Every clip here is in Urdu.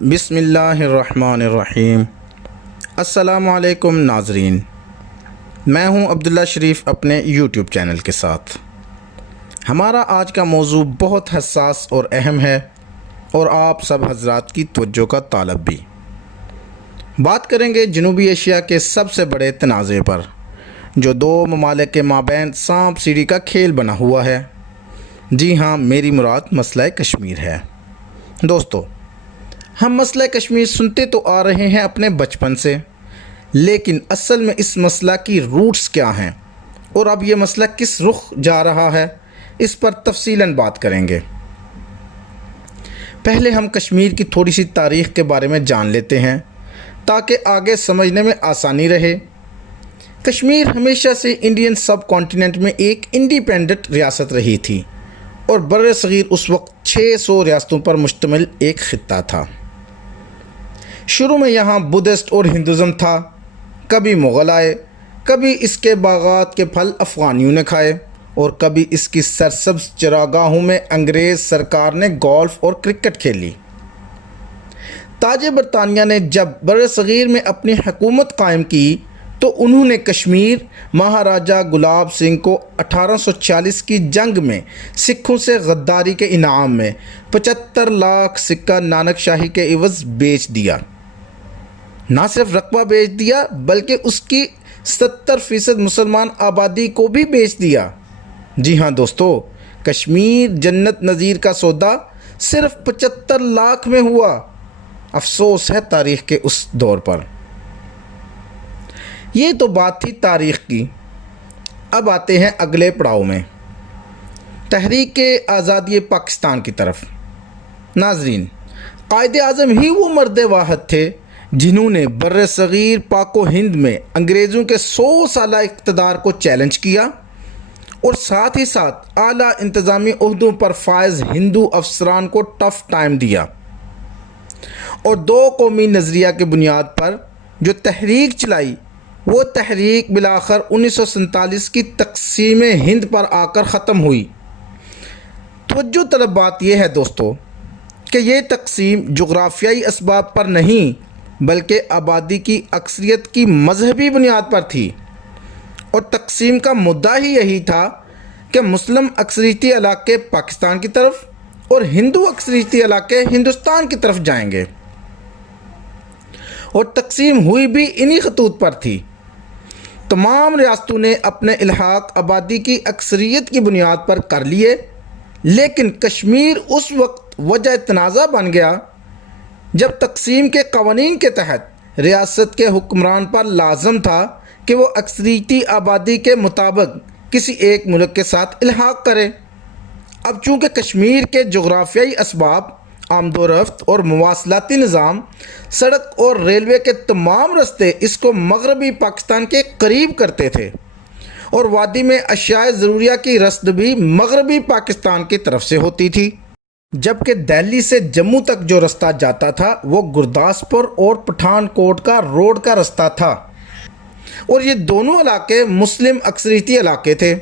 بسم اللہ الرحمن الرحیم۔ السلام علیکم ناظرین، میں ہوں عبداللہ شریف اپنے یوٹیوب چینل کے ساتھ۔ ہمارا آج کا موضوع بہت حساس اور اہم ہے اور آپ سب حضرات کی توجہ کا طالب بھی۔ بات کریں گے جنوبی ایشیا کے سب سے بڑے تنازع پر، جو دو ممالک کے مابین سانپ سیڑھی کا کھیل بنا ہوا ہے۔ جی ہاں، میری مراد مسئلہ کشمیر ہے۔ دوستو، ہم مسئلہ کشمیر سنتے تو آ رہے ہیں اپنے بچپن سے، لیکن اصل میں اس مسئلہ کی روٹس کیا ہیں اور اب یہ مسئلہ کس رخ جا رہا ہے، اس پر تفصیلاً بات کریں گے۔ پہلے ہم کشمیر کی تھوڑی سی تاریخ کے بارے میں جان لیتے ہیں تاکہ آگے سمجھنے میں آسانی رہے۔ کشمیر ہمیشہ سے انڈین سب کانٹیننٹ میں ایک انڈیپینڈنٹ ریاست رہی تھی اور بر صغیر اس وقت 600 ریاستوں پر مشتمل ایک خطہ تھا۔ شروع میں یہاں بدھسٹ اور ہندوازم تھا، کبھی مغل آئے، کبھی اس کے باغات کے پھل افغانیوں نے کھائے اور کبھی اس کی سرسبز چراگاہوں میں انگریز سرکار نے گولف اور کرکٹ کھیلی۔ تاج برطانیہ نے جب بر صغیر میں اپنی حکومت قائم کی تو انہوں نے کشمیر مہاراجہ گلاب سنگھ کو 1840 کی جنگ میں سکھوں سے غداری کے انعام میں 75 لاکھ سکہ نانک شاہی کے عوض بیچ دیا۔ نہ صرف رقبہ بیچ دیا بلکہ اس کی 70% مسلمان آبادی کو بھی بیچ دیا۔ جی ہاں دوستو، کشمیر جنت نظیر کا سودا صرف 75 لاکھ میں ہوا۔ افسوس ہے تاریخ کے اس دور پر۔ یہ تو بات تھی تاریخ کی۔ اب آتے ہیں اگلے پڑاؤ میں، تحریک آزادی پاکستان کی طرف۔ ناظرین، قائد اعظم ہی وہ مرد واحد تھے جنہوں نے بر صغیر پاک و ہند میں انگریزوں کے 100 سالہ اقتدار کو چیلنج کیا اور ساتھ ہی ساتھ اعلیٰ انتظامی عہدوں پر فائز ہندو افسران کو ٹف ٹائم دیا، اور دو قومی نظریہ کے بنیاد پر جو تحریک چلائی، وہ تحریک بالآخر 1947 کی تقسیم ہند پر آ کر ختم ہوئی۔ توجہ طلب بات یہ ہے دوستو کہ یہ تقسیم جغرافیائی اسباب پر نہیں بلکہ آبادی کی اکثریت کی مذہبی بنیاد پر تھی، اور تقسیم کا مدعا ہی یہی تھا کہ مسلم اکثریتی علاقے پاکستان کی طرف اور ہندو اکثریتی علاقے ہندوستان کی طرف جائیں گے، اور تقسیم ہوئی بھی انہی خطوط پر تھی۔ تمام ریاستوں نے اپنے الحاق آبادی کی اکثریت کی بنیاد پر کر لیے، لیکن کشمیر اس وقت وجہ تنازع بن گیا جب تقسیم کے قوانین کے تحت ریاست کے حکمران پر لازم تھا کہ وہ اکثریتی آبادی کے مطابق کسی ایک ملک کے ساتھ الحاق کرے۔ اب چونکہ کشمیر کے جغرافیائی اسباب، آمد و رفت اور مواصلاتی نظام، سڑک اور ریلوے کے تمام راستے اس کو مغربی پاکستان کے قریب کرتے تھے، اور وادی میں اشیاء ضروریہ کی رسد بھی مغربی پاکستان کی طرف سے ہوتی تھی، جبکہ دہلی سے جموں تک جو رستہ جاتا تھا وہ گرداسپور اور پٹھان کوٹ کا روڈ کا رستہ تھا، اور یہ دونوں علاقے مسلم اکثریتی علاقے تھے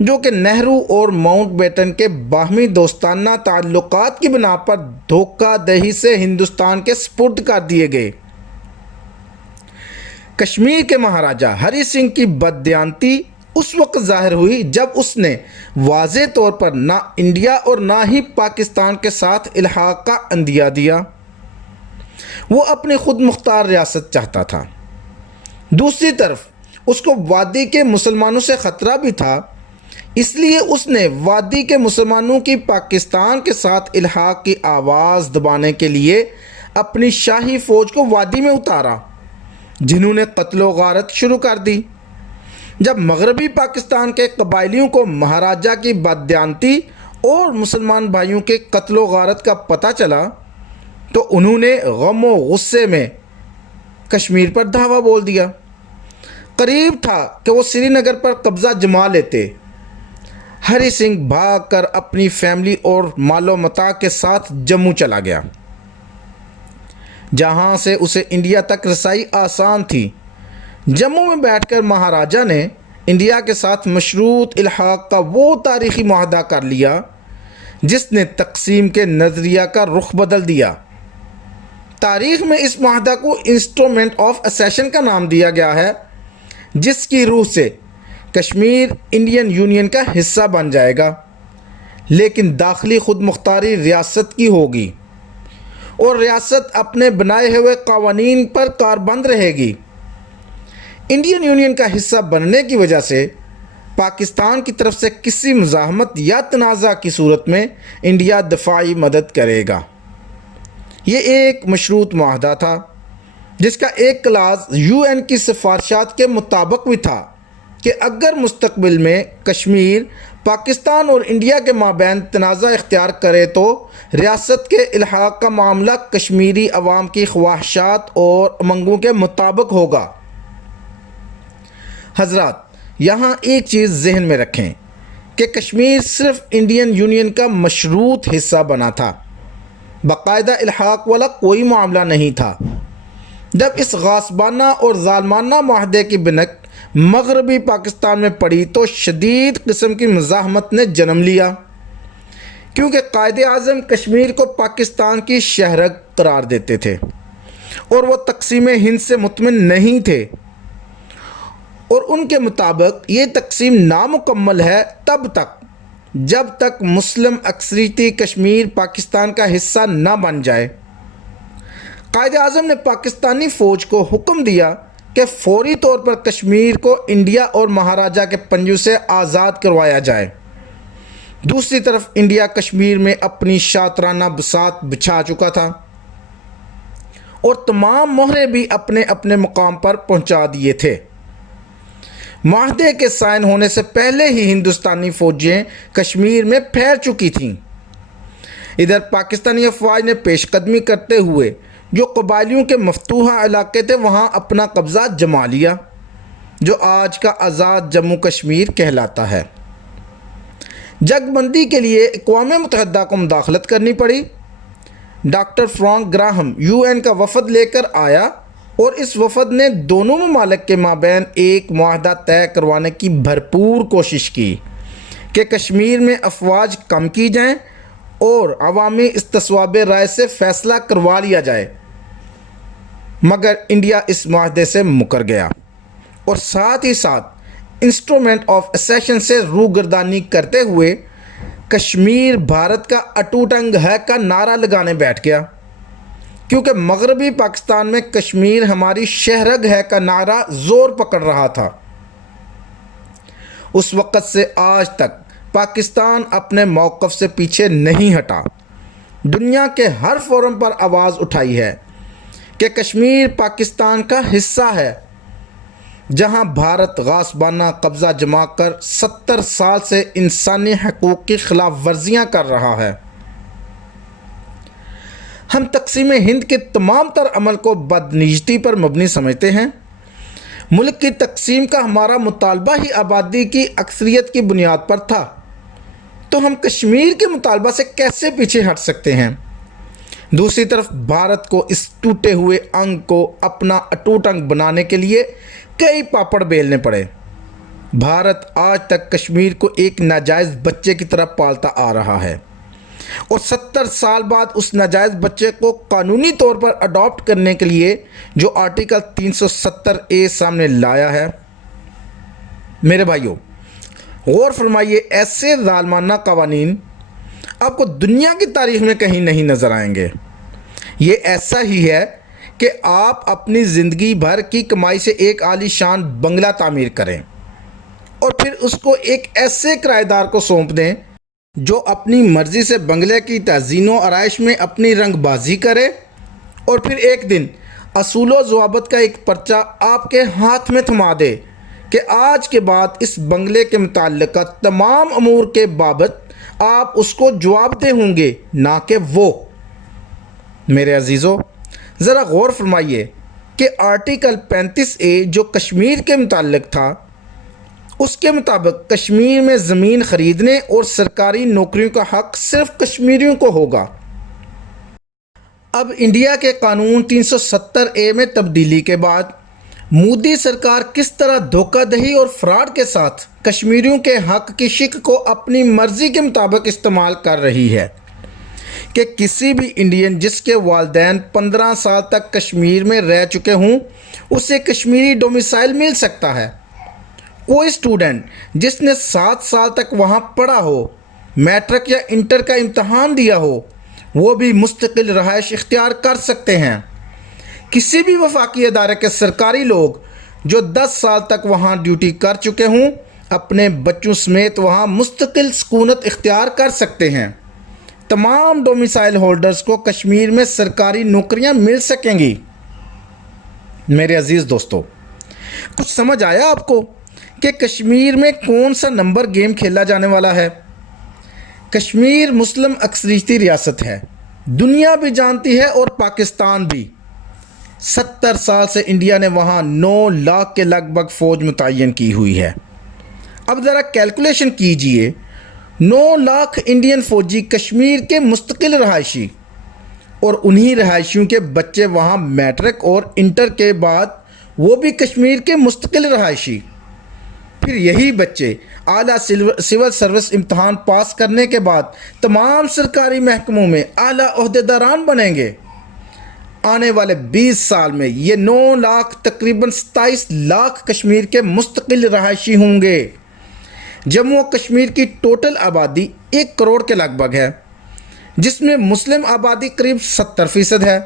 جو کہ نہرو اور ماؤنٹ بیٹن کے باہمی دوستانہ تعلقات کی بنا پر دھوکہ دہی سے ہندوستان کے سپرد کر دیے گئے۔ کشمیر کے مہاراجہ ہری سنگھ کی بددیانتی اس وقت ظاہر ہوئی جب اس نے واضح طور پر نہ انڈیا اور نہ ہی پاکستان کے ساتھ الحاق کا عندیہ دیا۔ وہ اپنی خود مختار ریاست چاہتا تھا۔ دوسری طرف اس کو وادی کے مسلمانوں سے خطرہ بھی تھا، اس لیے اس نے وادی کے مسلمانوں کی پاکستان کے ساتھ الحاق کی آواز دبانے کے لیے اپنی شاہی فوج کو وادی میں اتارا، جنہوں نے قتل و غارت شروع کر دی۔ جب مغربی پاکستان کے قبائلیوں کو مہاراجہ کی بددیانتی اور مسلمان بھائیوں کے قتل و غارت کا پتہ چلا تو انہوں نے غم و غصے میں کشمیر پر دھاوا بول دیا۔ قریب تھا کہ وہ سری نگر پر قبضہ جما لیتے۔ ہری سنگھ بھاگ کر اپنی فیملی اور مال و متاع کے ساتھ جموں چلا گیا، جہاں سے اسے انڈیا تک رسائی آسان تھی۔ جموں میں بیٹھ کر مہاراجہ نے انڈیا کے ساتھ مشروط الحاق کا وہ تاریخی معاہدہ کر لیا جس نے تقسیم کے نظریہ کا رخ بدل دیا۔ تاریخ میں اس معاہدہ کو انسٹرومنٹ آف اسیشن کا نام دیا گیا ہے، جس کی روح سے کشمیر انڈین یونین کا حصہ بن جائے گا، لیکن داخلی خود مختاری ریاست کی ہوگی اور ریاست اپنے بنائے ہوئے قوانین پر کاربند رہے گی۔ انڈین یونین کا حصہ بننے کی وجہ سے پاکستان کی طرف سے کسی مزاحمت یا تنازع کی صورت میں انڈیا دفاعی مدد کرے گا۔ یہ ایک مشروط معاہدہ تھا جس کا ایک کلاز UN کی سفارشات کے مطابق بھی تھا کہ اگر مستقبل میں کشمیر پاکستان اور انڈیا کے مابین تنازع اختیار کرے تو ریاست کے الحاق کا معاملہ کشمیری عوام کی خواہشات اور امنگوں کے مطابق ہوگا۔ حضرات، یہاں ایک چیز ذہن میں رکھیں کہ کشمیر صرف انڈین یونین کا مشروط حصہ بنا تھا، باقاعدہ الحاق والا کوئی معاملہ نہیں تھا۔ جب اس غاصبانہ اور ظالمانہ معاہدے کی بنک مغربی پاکستان میں پڑی تو شدید قسم کی مزاحمت نے جنم لیا، کیونکہ قائد اعظم کشمیر کو پاکستان کی شہرگ قرار دیتے تھے اور وہ تقسیم ہند سے مطمئن نہیں تھے، اور ان کے مطابق یہ تقسیم نامکمل ہے تب تک جب تک مسلم اکثریتی کشمیر پاکستان کا حصہ نہ بن جائے۔ قائد اعظم نے پاکستانی فوج کو حکم دیا کہ فوری طور پر کشمیر کو انڈیا اور مہاراجہ کے پنجوں سے آزاد کروایا جائے۔ دوسری طرف انڈیا کشمیر میں اپنی شاطرانہ بساط بچھا چکا تھا اور تمام مہرے بھی اپنے اپنے مقام پر پہنچا دیے تھے۔ معاہدے کے سائن ہونے سے پہلے ہی ہندوستانی فوجیں کشمیر میں پھیل چکی تھیں۔ ادھر پاکستانی افواج نے پیش قدمی کرتے ہوئے جو قبائلیوں کے مفتوحہ علاقے تھے وہاں اپنا قبضہ جما لیا، جو آج کا آزاد جموں کشمیر کہلاتا ہے۔ جنگ بندی کے لیے اقوام متحدہ کو مداخلت کرنی پڑی۔ ڈاکٹر فرانک گراہم UN کا وفد لے کر آیا اور اس وفد نے دونوں ممالک کے مابین ایک معاہدہ طے کروانے کی بھرپور کوشش کی کہ کشمیر میں افواج کم کی جائیں اور عوامی استصواب رائے سے فیصلہ کروا لیا جائے، مگر انڈیا اس معاہدے سے مکر گیا اور ساتھ ہی ساتھ انسٹرومنٹ آف اسیشن سے روگردانی کرتے ہوئے کشمیر بھارت کا اٹوٹ انگ ہے کا نعرہ لگانے بیٹھ گیا، کیونکہ مغربی پاکستان میں کشمیر ہماری شہرگ ہے کا نعرہ زور پکڑ رہا تھا۔ اس وقت سے آج تک پاکستان اپنے موقف سے پیچھے نہیں ہٹا، دنیا کے ہر فورم پر آواز اٹھائی ہے کہ کشمیر پاکستان کا حصہ ہے، جہاں بھارت غاصبانہ قبضہ جما کر 70 سال سے انسانی حقوق کی خلاف ورزیاں کر رہا ہے۔ ہم تقسیم ہند کے تمام تر عمل کو بدنیتی پر مبنی سمجھتے ہیں۔ ملک کی تقسیم کا ہمارا مطالبہ ہی آبادی کی اکثریت کی بنیاد پر تھا، تو ہم کشمیر کے مطالبہ سے کیسے پیچھے ہٹ سکتے ہیں؟ دوسری طرف بھارت کو اس ٹوٹے ہوئے انگ کو اپنا اٹوٹ انگ بنانے کے لیے کئی پاپڑ بیلنے پڑے۔ بھارت آج تک کشمیر کو ایک ناجائز بچے کی طرح پالتا آ رہا ہے اور 70 سال بعد اس ناجائز بچے کو قانونی طور پر اڈاپٹ کرنے کے لیے جو آرٹیکل 370A سامنے لایا ہے۔ میرے بھائیوں، غور فرمائیے، ایسے ظالمانہ قوانین آپ کو دنیا کی تاریخ میں کہیں نہیں نظر آئیں گے۔ یہ ایسا ہی ہے کہ آپ اپنی زندگی بھر کی کمائی سے ایک عالی شان بنگلہ تعمیر کریں اور پھر اس کو ایک ایسے کرایہ دار کو سونپ دیں جو اپنی مرضی سے بنگلے کی تزئین و آرائش میں اپنی رنگ بازی کرے، اور پھر ایک دن اصول و ضوابط کا ایک پرچہ آپ کے ہاتھ میں تھما دے کہ آج کے بعد اس بنگلے کے متعلقہ تمام امور کے بابت آپ اس کو جواب دہ ہوں گے، نہ کہ وہ۔ میرے عزیزو، ذرا غور فرمائیے کہ آرٹیکل 35A جو کشمیر کے متعلق تھا، اس کے مطابق کشمیر میں زمین خریدنے اور سرکاری نوکریوں کا حق صرف کشمیریوں کو ہوگا۔ اب انڈیا کے قانون 370A میں تبدیلی کے بعد مودی سرکار کس طرح دھوکہ دہی اور فراڈ کے ساتھ کشمیریوں کے حق کی شق کو اپنی مرضی کے مطابق استعمال کر رہی ہے، کہ کسی بھی انڈین جس کے والدین 15 سال تک کشمیر میں رہ چکے ہوں اسے کشمیری ڈومیسائل مل سکتا ہے۔ کوئی اسٹوڈنٹ جس نے 7 سال تک وہاں پڑھا ہو، میٹرک یا انٹر کا امتحان دیا ہو، وہ بھی مستقل رہائش اختیار کر سکتے ہیں۔ کسی بھی وفاقی ادارے کے سرکاری لوگ جو 10 سال تک وہاں ڈیوٹی کر چکے ہوں اپنے بچوں سمیت وہاں مستقل سکونت اختیار کر سکتے ہیں۔ تمام ڈومیسائل ہولڈرز کو کشمیر میں سرکاری نوکریاں مل سکیں گی۔ میرے عزیز دوستو، کچھ سمجھ آیا آپ کو کہ کشمیر میں کون سا نمبر گیم کھیلا جانے والا ہے؟ کشمیر مسلم اکثریتی ریاست ہے، دنیا بھی جانتی ہے اور پاکستان بھی۔ 70 سال سے انڈیا نے وہاں 9 لاکھ کے لگ بھگ فوج متعین کی ہوئی ہے۔ اب ذرا کیلکولیشن کیجئے، 9 لاکھ انڈین فوجی کشمیر کے مستقل رہائشی، اور انہی رہائشیوں کے بچے وہاں میٹرک اور انٹر کے بعد وہ بھی کشمیر کے مستقل رہائشی۔ پھر یہی بچے اعلیٰ سول سروس امتحان پاس کرنے کے بعد تمام سرکاری محکموں میں اعلیٰ عہدیداران بنیں گے۔ آنے والے 20 سال میں یہ 9 لاکھ تقریباً 27 لاکھ کشمیر کے مستقل رہائشی ہوں گے۔ جموں و کشمیر کی ٹوٹل آبادی 1 کروڑ کے لگ بھگ ہے، جس میں مسلم آبادی قریب 70% ہے۔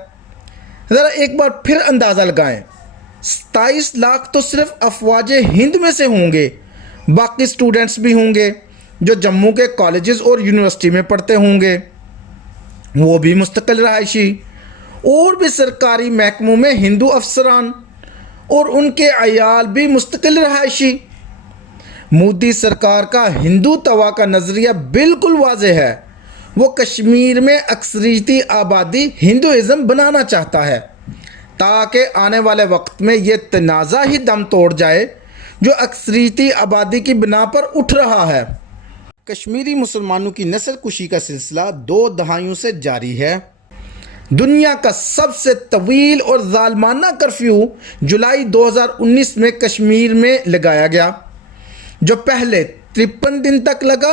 ذرا ایک بار پھر اندازہ لگائیں، 27 لاکھ تو صرف افواج ہند میں سے ہوں گے، باقی اسٹوڈنٹس بھی ہوں گے جو جموں کے کالجز اور یونیورسٹی میں پڑھتے ہوں گے، وہ بھی مستقل رہائشی، اور بھی سرکاری محکموں میں ہندو افسران اور ان کے عیال بھی مستقل رہائشی۔ مودی سرکار کا ہندو توا کا نظریہ بالکل واضح ہے، وہ کشمیر میں اکثریتی آبادی ہندوازم بنانا چاہتا ہے تاکہ آنے والے وقت میں یہ تنازع ہی دم توڑ جائے جو اکثریتی آبادی کی بنا پر اٹھ رہا ہے۔ کشمیری مسلمانوں کی نسل کشی کا سلسلہ 2 دہائیوں سے جاری ہے۔ دنیا کا سب سے طویل اور ظالمانہ کرفیو جولائی 2019 میں کشمیر میں لگایا گیا، جو پہلے 53 دن تک لگا۔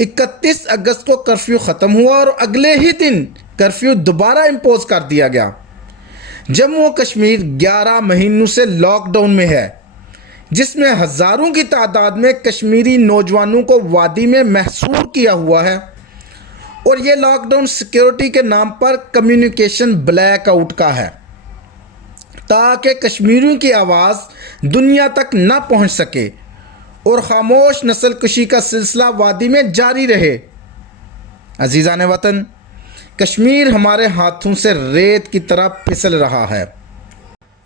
31 اگست کو کرفیو ختم ہوا اور اگلے ہی دن کرفیو دوبارہ امپوز کر دیا گیا۔ جموں و کشمیر 11 مہینوں سے لاک ڈاؤن میں ہے، جس میں ہزاروں کی تعداد میں کشمیری نوجوانوں کو وادی میں محصور کیا ہوا ہے، اور یہ لاک ڈاؤن سیکیورٹی کے نام پر کمیونیکیشن بلیک آؤٹ کا ہے تاکہ کشمیریوں کی آواز دنیا تک نہ پہنچ سکے اور خاموش نسل کشی کا سلسلہ وادی میں جاری رہے۔ عزیزان وطن، کشمیر ہمارے ہاتھوں سے ریت کی طرح پھسل رہا ہے۔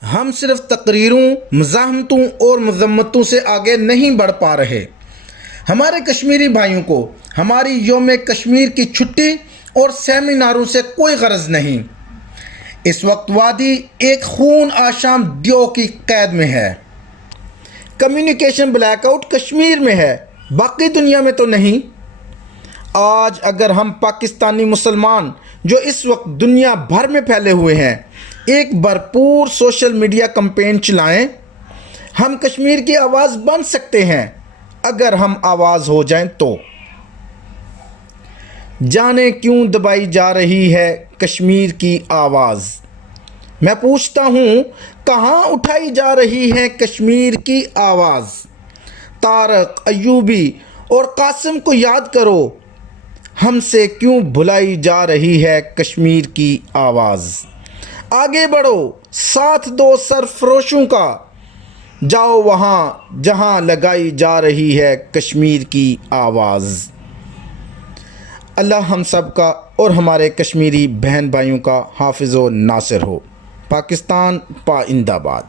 ہم صرف تقریروں، مزاحمتوں اور مذمتوں سے آگے نہیں بڑھ پا رہے۔ ہمارے کشمیری بھائیوں کو ہماری یوم کشمیر کی چھٹی اور سیمیناروں سے کوئی غرض نہیں۔ اس وقت وادی ایک خون آشام دیو کی قید میں ہے۔ کمیونیکیشن بلیک آؤٹ کشمیر میں ہے، باقی دنیا میں تو نہیں۔ آج اگر ہم پاکستانی مسلمان جو اس وقت دنیا بھر میں پھیلے ہوئے ہیں ایک بھرپور سوشل میڈیا کمپین چلائیں، ہم کشمیر کی آواز بن سکتے ہیں اگر ہم آواز ہو جائیں تو۔ جانے کیوں دبائی جا رہی ہے کشمیر کی آواز؟ میں پوچھتا ہوں، کہاں اٹھائی جا رہی ہے کشمیر کی آواز؟ طارق، ایوبی اور قاسم کو یاد کرو، ہم سے کیوں بھلائی جا رہی ہے کشمیر کی آواز؟ آگے بڑھو، ساتھ دو سرفروشوں کا، جاؤ وہاں جہاں لگائی جا رہی ہے کشمیر کی آواز۔ اللہ ہم سب کا اور ہمارے کشمیری بہن بھائیوں کا حافظ و ناصر ہو۔ پاکستان پائندہ باد۔